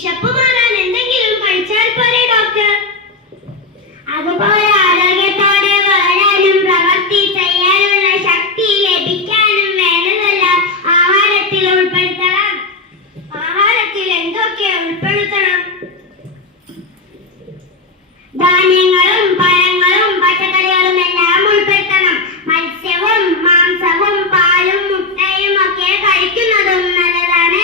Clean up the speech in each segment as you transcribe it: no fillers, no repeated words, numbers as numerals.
വിശപ്പ് മാറാൻ എന്തെങ്കിലും കഴിച്ചാൽ പോരെ ഡോക്ടർ? അതുപോലെ ആരോഗ്യത്തോടെ വളരാനും പ്രവൃത്തി ചെയ്യാനുള്ള ശക്തി ലഭിക്കാനും വേണ്ടതെല്ലാം ആഹാരത്തിൽ ഉൾപ്പെടുത്തണം. ആഹാരത്തിൽ എന്തൊക്കെ ഉൾപ്പെടുത്തണം? ധാന്യങ്ങളും പഴങ്ങളും പച്ചക്കറികളും എല്ലാം ഉൾപ്പെടുത്തണം. മത്സ്യവും മാംസവും പാലും മുട്ടയും ഒക്കെ കഴിക്കുന്നതും നല്ലതാണ്.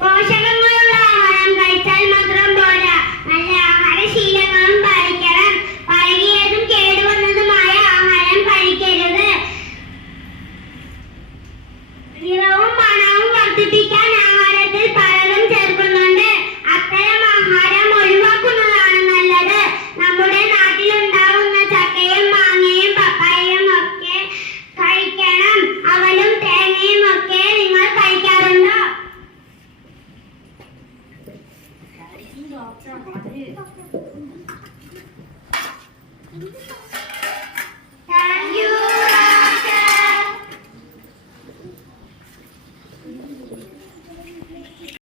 പോഷകങ്ങളുള്ള ആഹാരം കഴിച്ചാൽ മാത്രം പോരാ, നല്ല ആഹാരശീലങ്ങളും പാലിക്കണം. പഴകിയതും കേടുവന്നതുമായ ആഹാരം കഴിക്കരുത്.